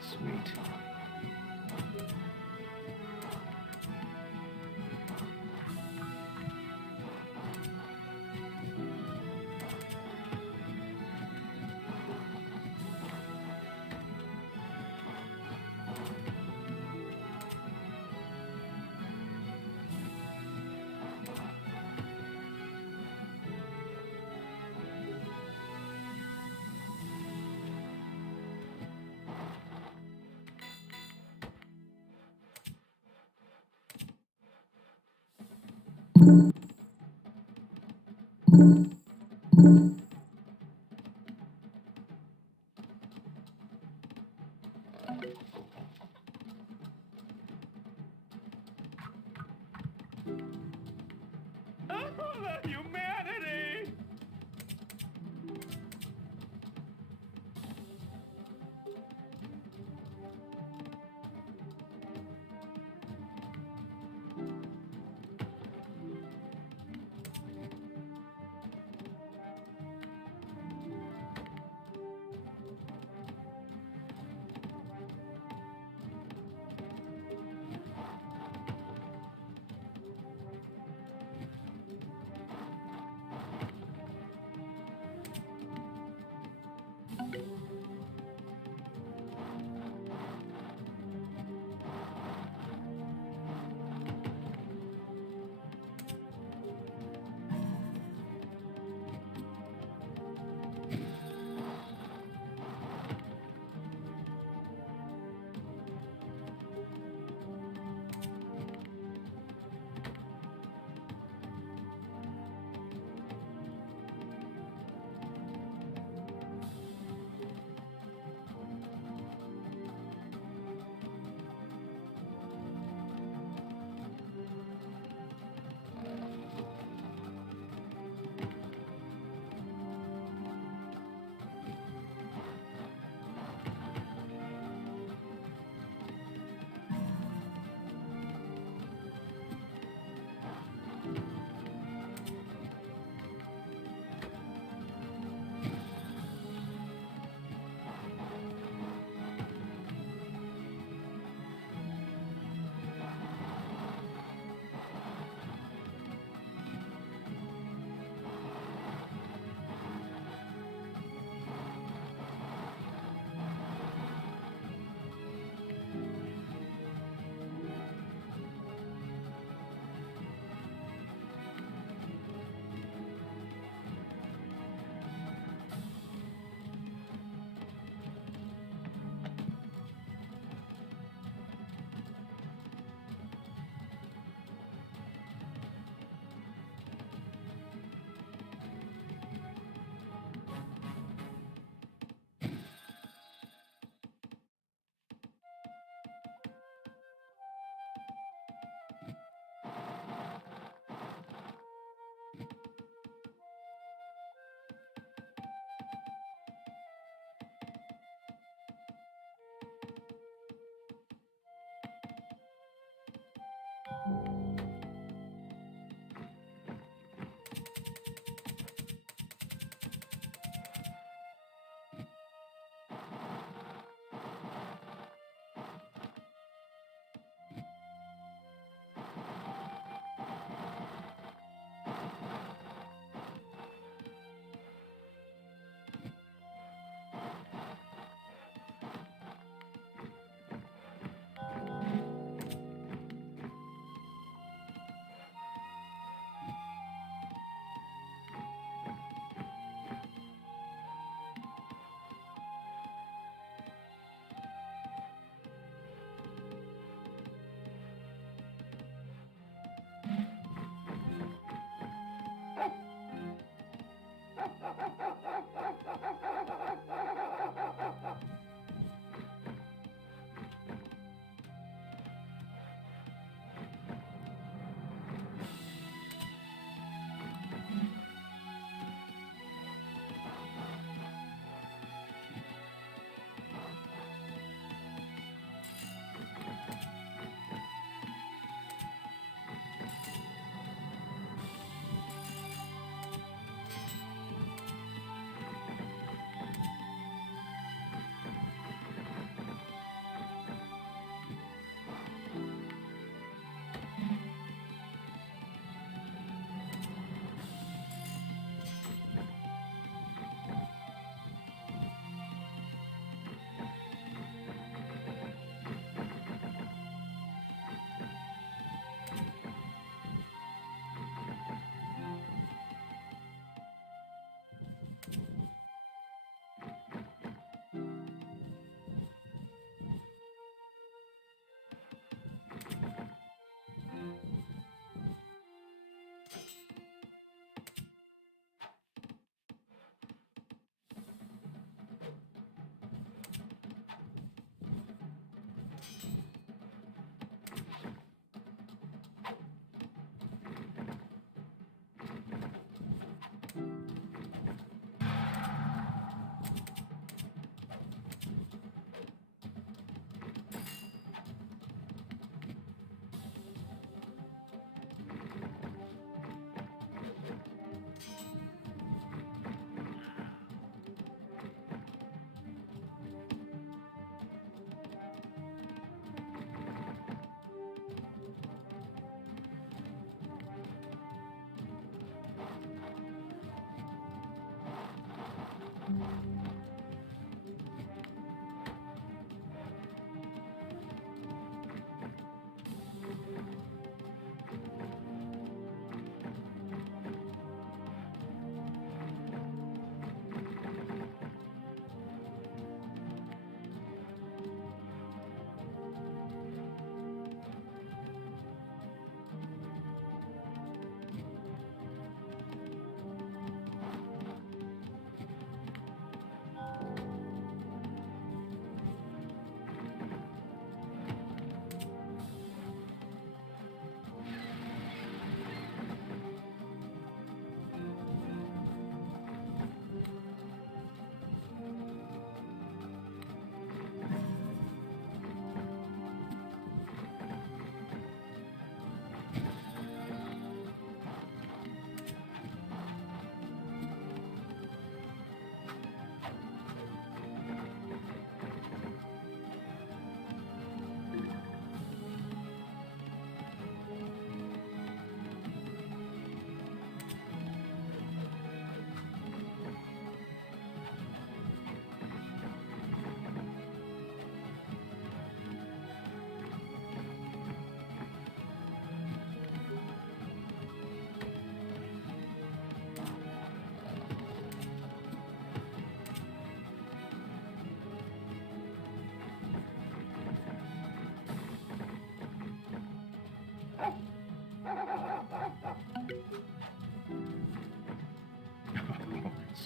Sweet. Oh, the humanity!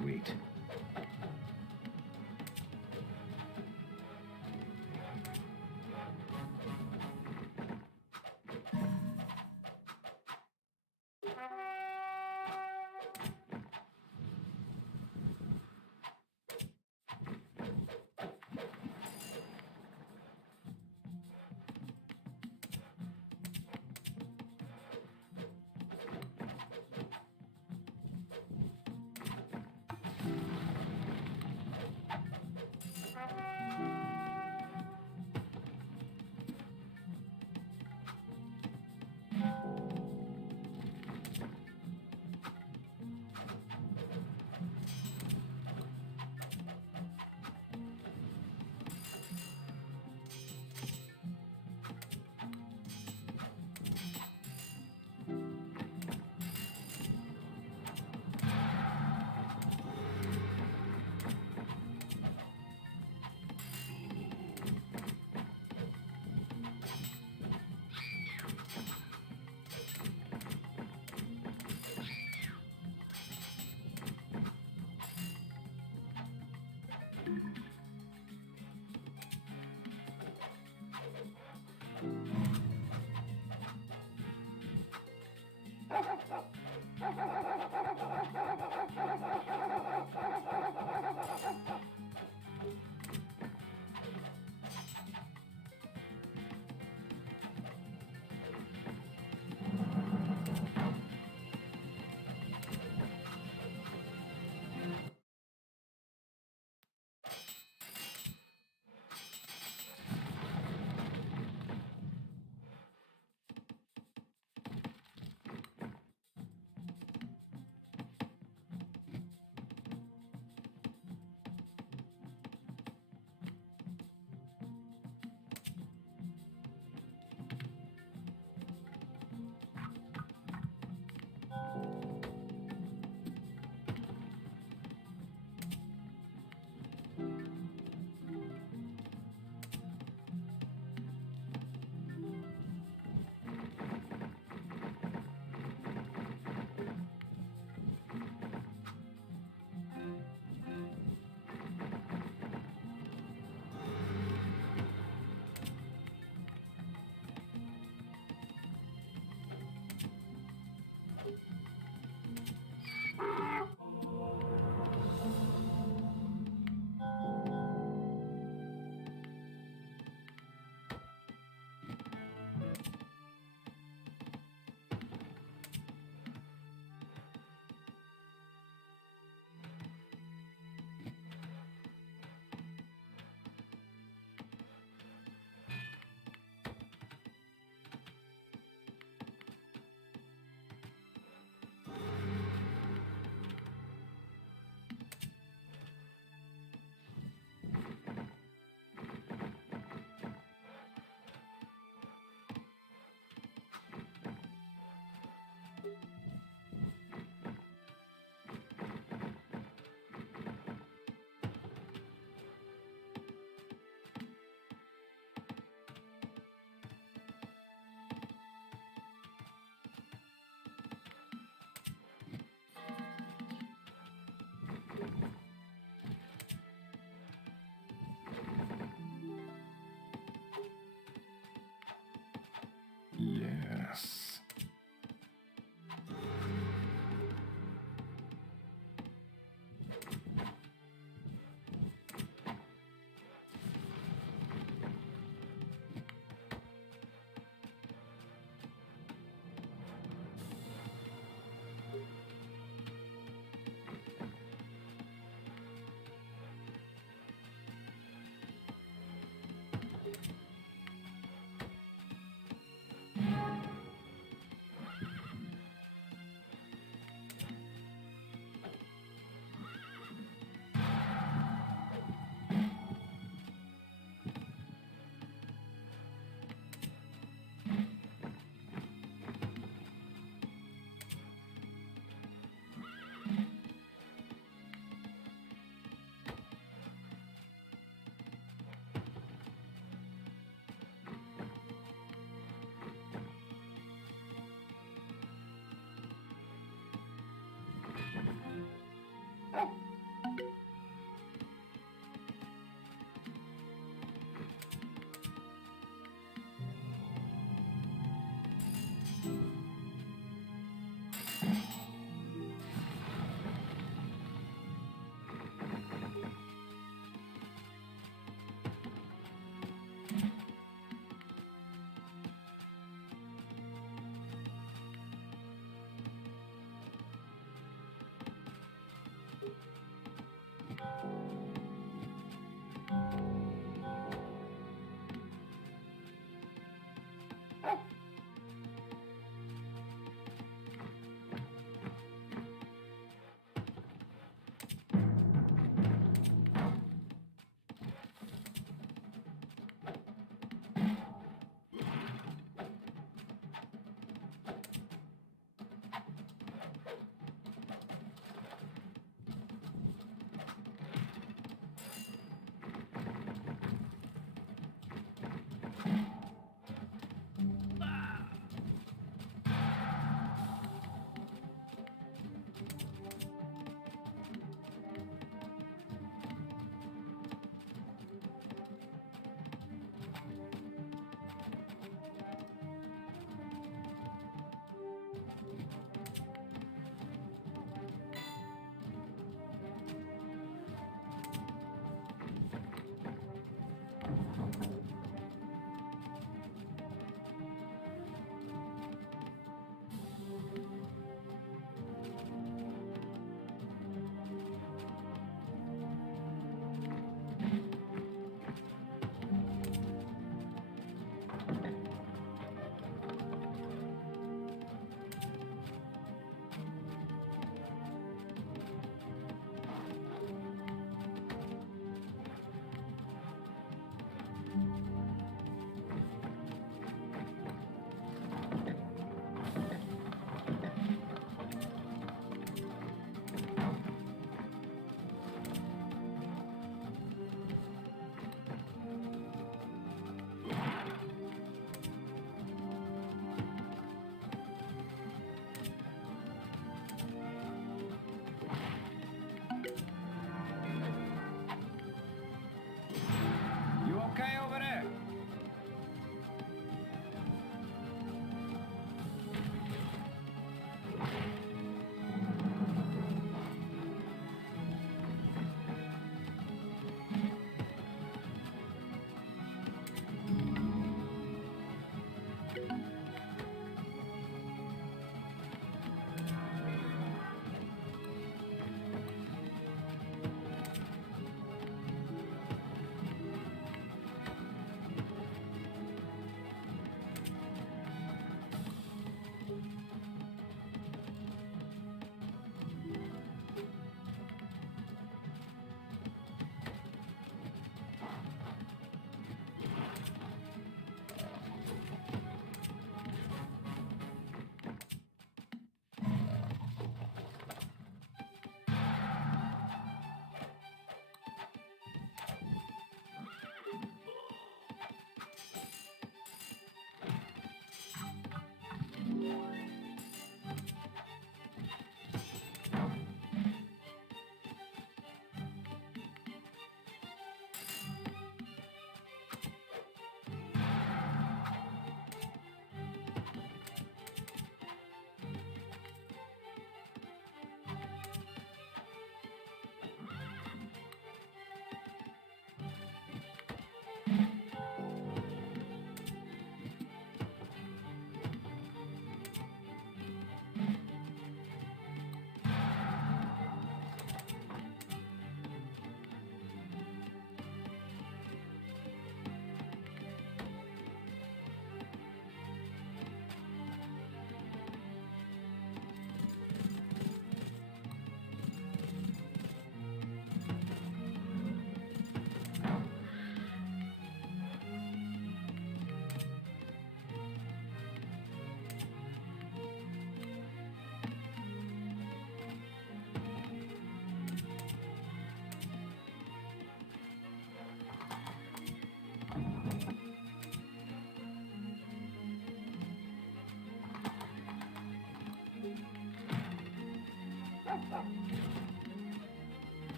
Sweet.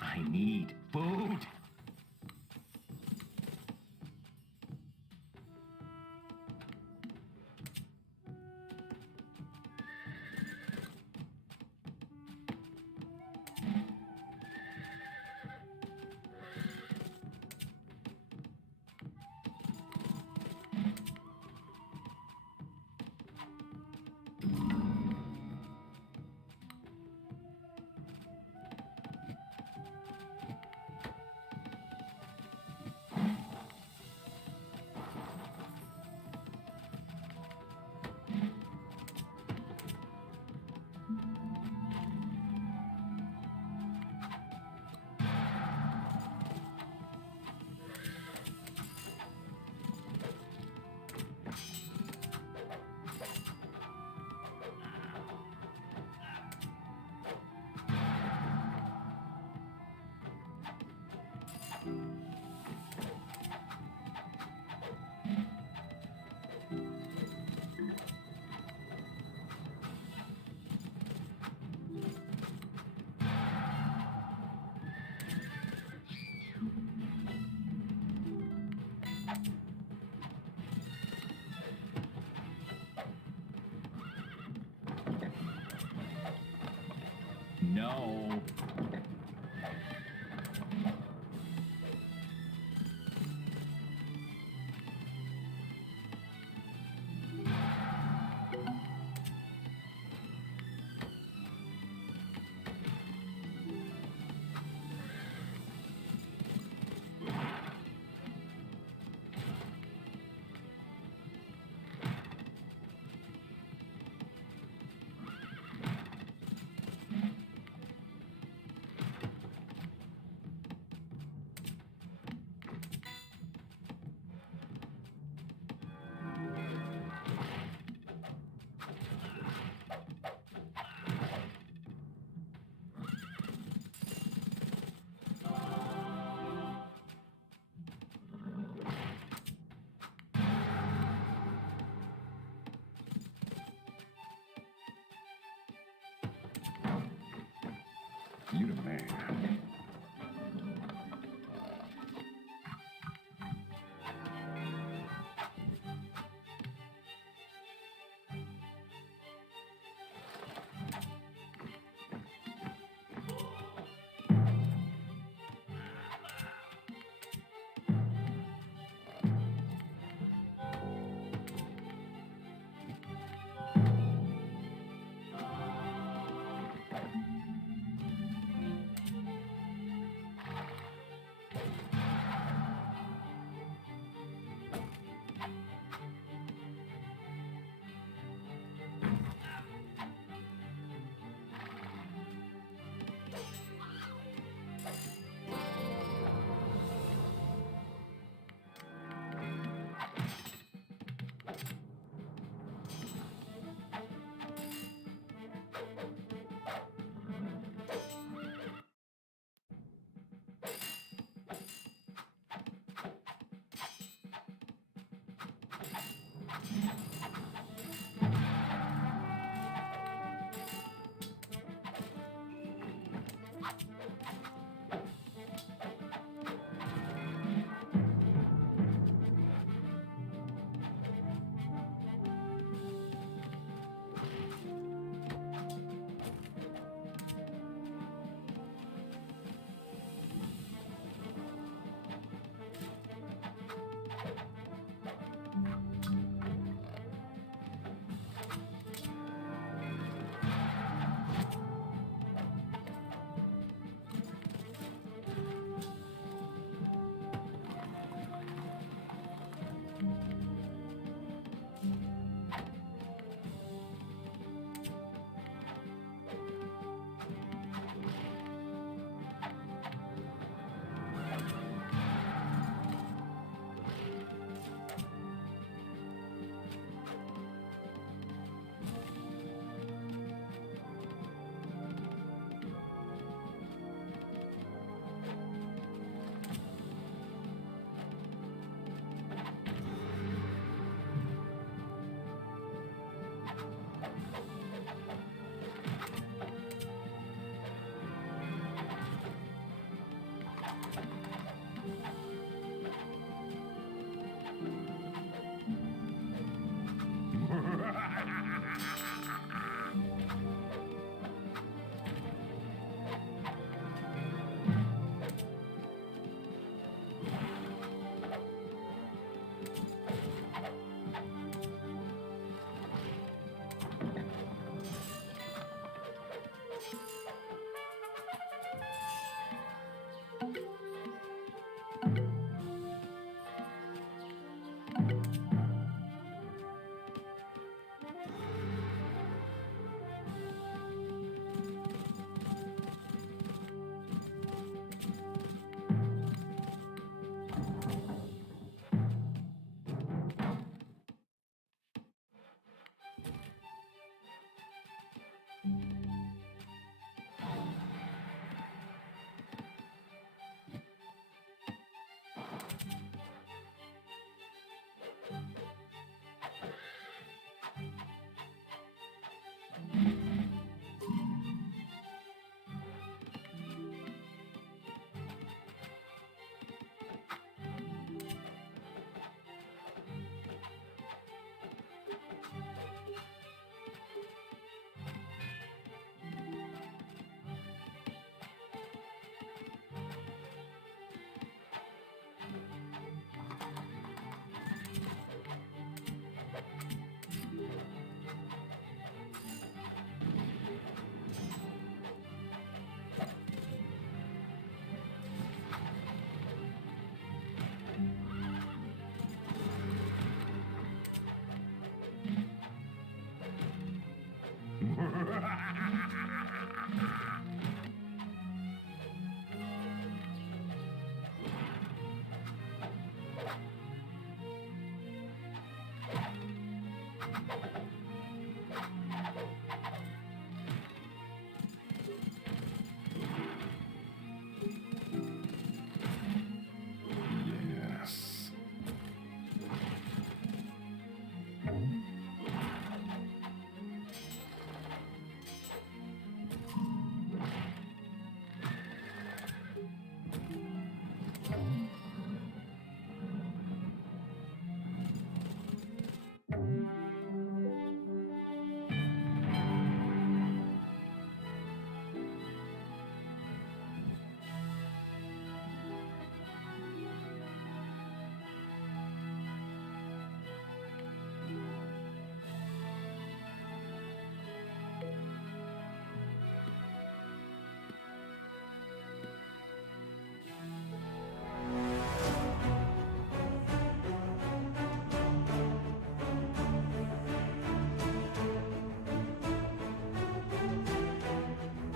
I need food. No. You the man.